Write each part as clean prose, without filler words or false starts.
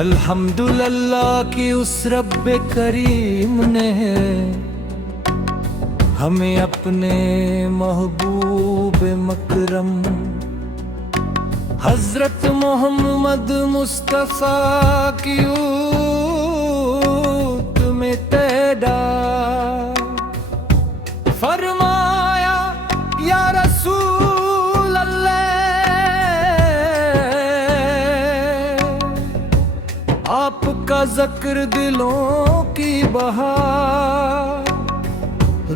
अल्हम्दुलिल्लाह कि उस रब्बे करीम ने हमें अपने महबूब मकरम हजरत मोहम्मद मुस्तफ़ा की ऊत में तैदा फरमाया, या रसूल अल्लाह, आपका ज़िक्र दिलों की बहार,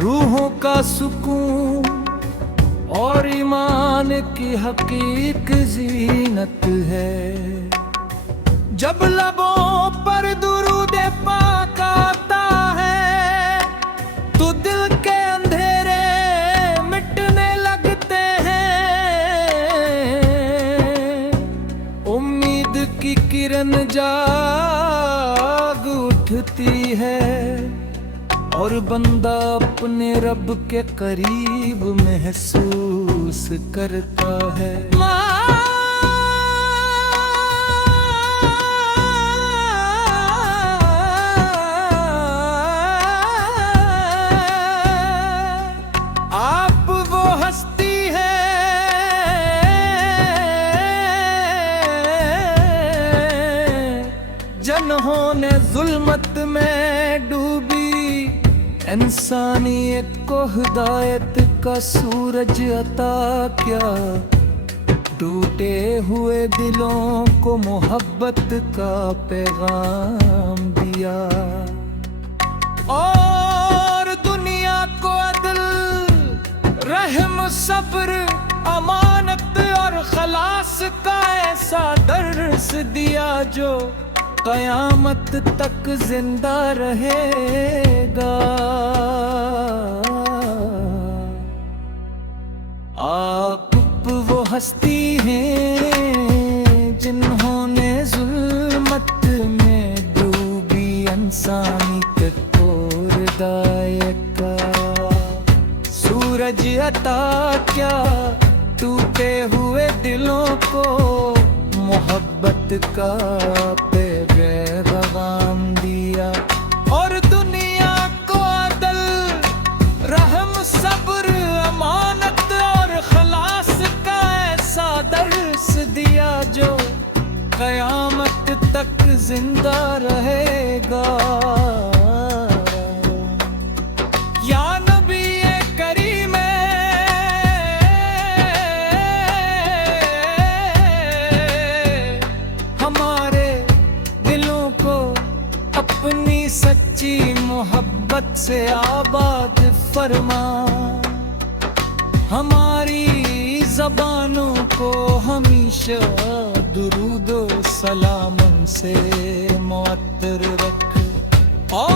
रूहों का सुकून और ईमान की हकीक ज़ीनत है। जब लबों पर दुरूद पाक आता है तो दिल के अंधेरे मिटने लगते हैं, उम्मीद की किरण जाग उठती है और बंदा अपने रब के करीब महसूस करता है। आप वो हस्ती है जिन्होंने जुल्मत में डूबी इंसानियत को हिदायत का सूरज अता क्या, टूटे हुए दिलों को मोहब्बत का पैगाम दिया और दुनिया को अदल, रहम, सब्र, अमानत और खलास का ऐसा दर्स दिया जो क़यामत तक जिंदा रहेगा। आप वो हस्ती हैं जिन्होंने जुल्मत में डूबी इंसानियत को हिदायत का सूरज अता क्या, टूटे हुए दिलों को मोहब्बत का पैगाम दिया और दुनिया को अदल, रहम, सब्र, अमानत और खलास का ऐसा दर्स दिया जो क़यामत तक जिंदा रहेगा। या नबी करीम, हमारे दिलों को अपनी सच्ची मोहब्बत से आबाद फरमा, हमारी ज़बानों को हमेशा दुरूदो सलाम से मुअत्तर रख और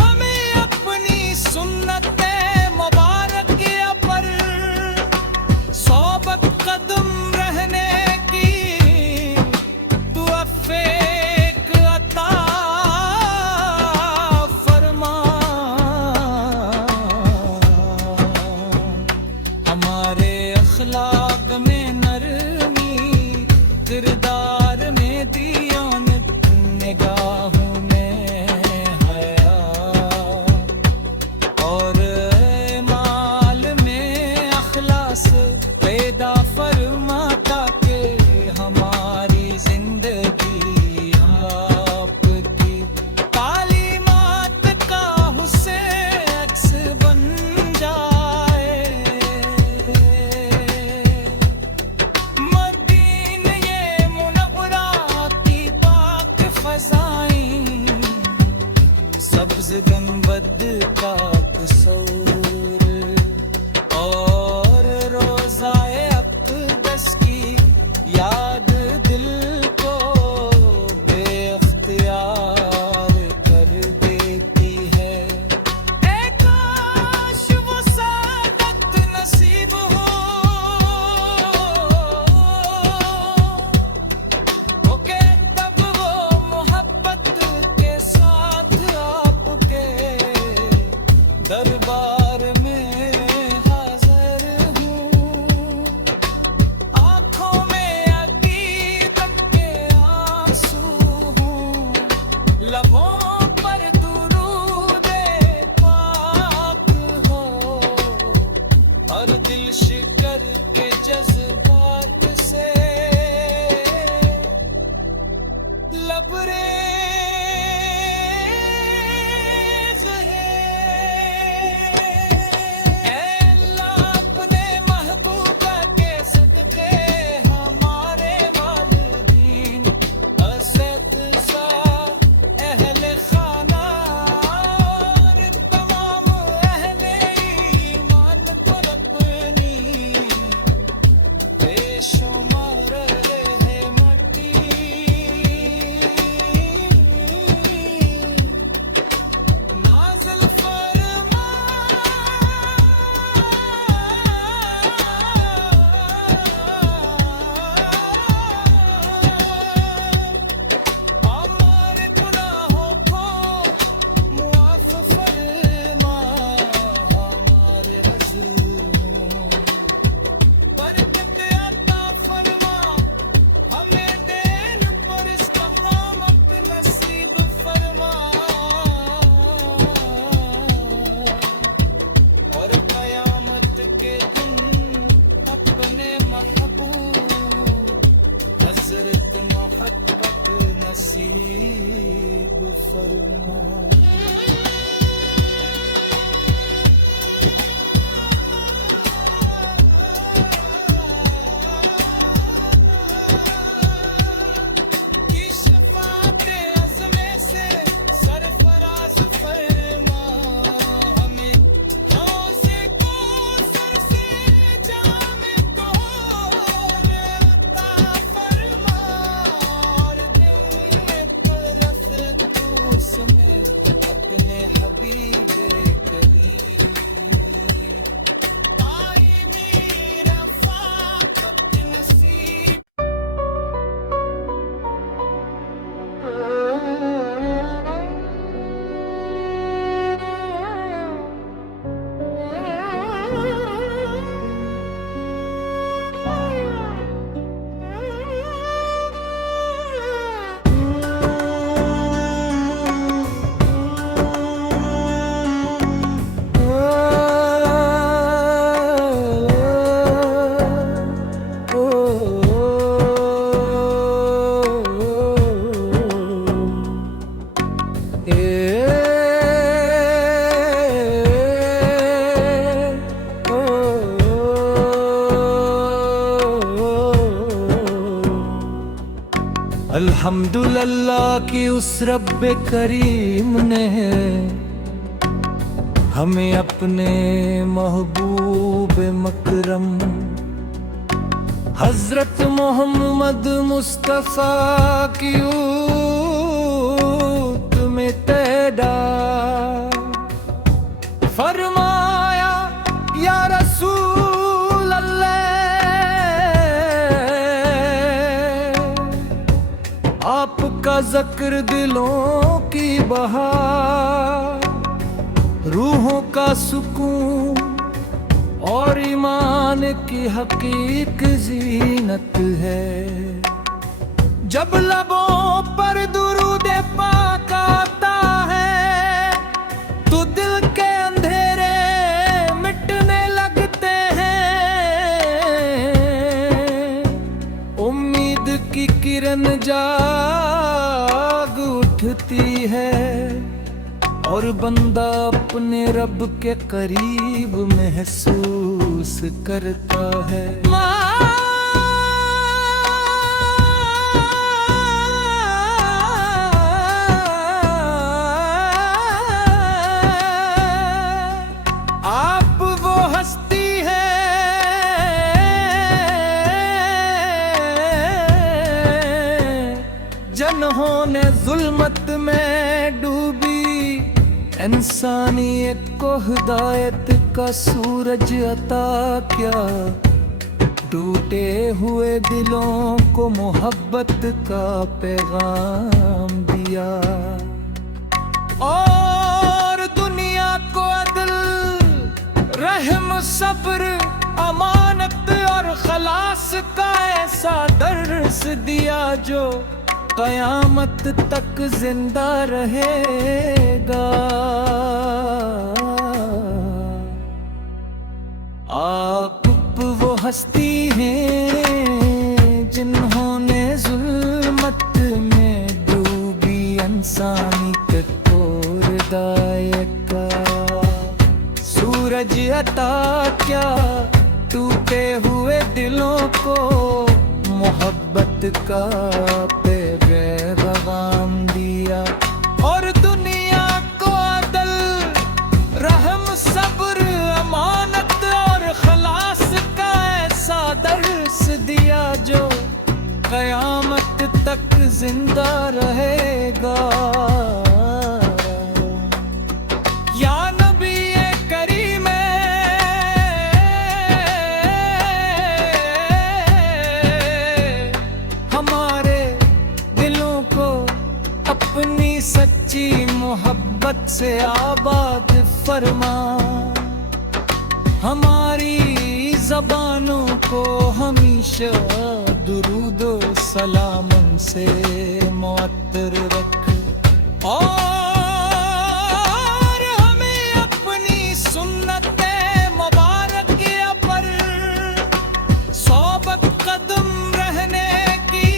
हमें अपनी सुन्नते मुबारक पर सोबत कदम रहने की तौफीक अता फरमा। हमारे अखलाक में नरमी, किरदार में दियानत, निगाहों में हया और माल में अखलास पैदा फरमाता के हमारी जिंदगी आपकी तालीमात का हुस्न अक्स बन जाए। मदीने ये मुनव्वरा की पाक फ़ज़ाएं, सब्ज़ गंबद का कसूर और रोज़ाए अक़दस की याद दिल को बेख्तियार कर देती है। ए काश वो सादत नसीब हो के तब वो मोहब्बत के साथ आपके फटफट नसीब फरमा। अपने हबीब करीब दाईमी रफ़ाक़त नसीब। अल्हम्दुलिल्लाह कि उस रब्बे करीम ने हमें अपने महबूब मकरम हजरत मोहम्मद मुस्तफ़ा की ऊत में तैदा फरमाया, या रसूल अल्लाह आपका ज़िक्र दिलों की बहार, रूहों का सुकून और ईमान की हकीक ज़ीनत है। जब लबों पर दुरूद पाक आता है तो दिल के अंधेरे मिटने लगते हैं, उम्मीद की किरण जाग उठती है और बंदा अपने रब के करीब महसूस करता है। आप वो हस्ती है जिन्होंने जुल्मत में डूबी इंसानियत को हिदायत का सूरज अता क्या, टूटे हुए दिलों को मोहब्बत का पैगाम दिया और दुनिया को अदल, रहम, सब्र, अमानत और खलास का ऐसा दर्स दिया जो क़यामत तक जिंदा रहेगा। आप वो हस्ती हैं जिन्होंने जुल्मत में डूबी इंसानियत को हिदायत का सूरज अता क्या, टूटे हुए दिलों को मोहब्बत का पैगाम दिया और दुनिया को अदल, रहम, सब्र, अमानत और खलास का ऐसा दर्स दिया जो क़यामत तक जिंदा रहेगा। या नबी करीम हमारे दिलों को अपनी सच्ची मोहब्बत से आबाद फरमा, हमारी ज़बानों को हमेशा दुरूदो सलाम से मुअत्तर रख और हमें अपनी सुन्नते मुबारक पर सोबत कदम रहने की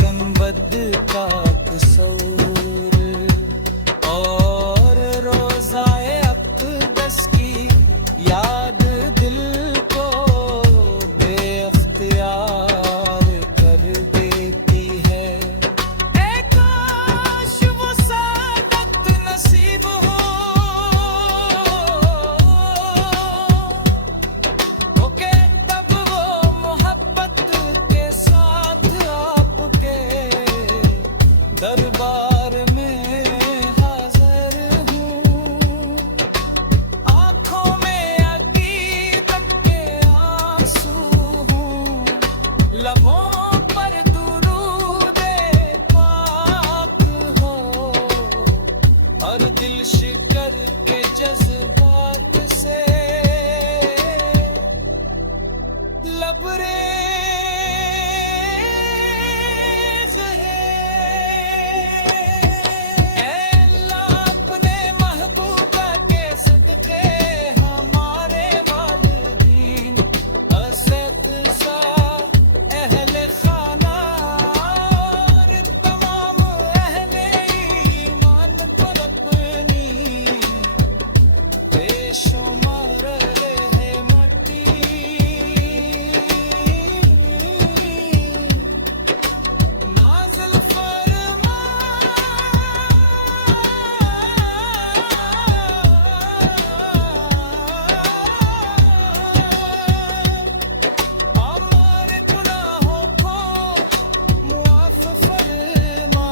गंबद का कसूर और रोज़ाए अक़दस की याद दिल को बेअख्तियार कर देती है। ए काश वो सादत नसीब हो के तब वो मोहब्बत के साथ आपके दरबार में हाजिर हूँ। आँखों में अकीदत के आंसू हूँ, लबों पर दुरूद पाक हो और दिल शिकर के जज्बात से लबरेज है। ऐ अल्लाह अपने महबूबा के सदके हमारे वालिदीन, असतिज़ा, अहले खाना और तमाम अहले ईमान पर अपनी बेशुमार रहमती नाज़िल फरमा। हमारे गुनाहों को मुआफ़ फरमा,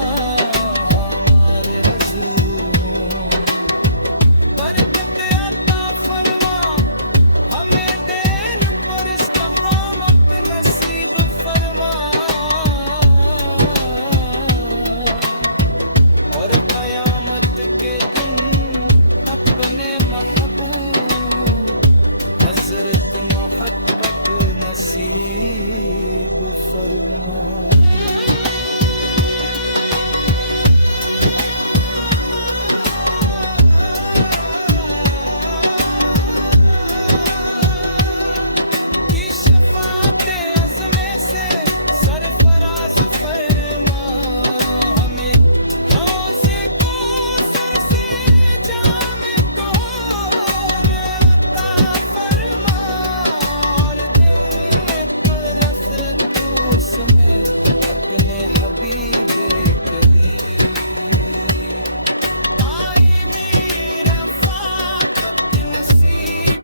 हमारे हज़ूरों बरकत अता फरमा, हमें देन पर इस्तक़ामत नसीब फरमा और क़यामत के दिन अपने महबूब हज़रत मोहब्बत नसीब फरमा। की शफ़ाअते अज़्मे से सरफराज फरमा, हमें रोज़े कौसर से जामे तोहर अता फरमा और दिन पर अफ़सूस में अपने हबीब करीम दाइमी रफ़ाक़त नसीब।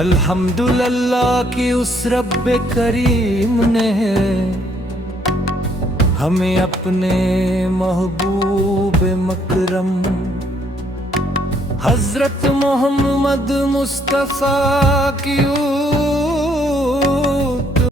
अल्हम्दुलिल्लाह कि उस रब्बे करीम ने हमें अपने महबूब मकरम हज़रत मोहम्मद मुस्तफ़ा की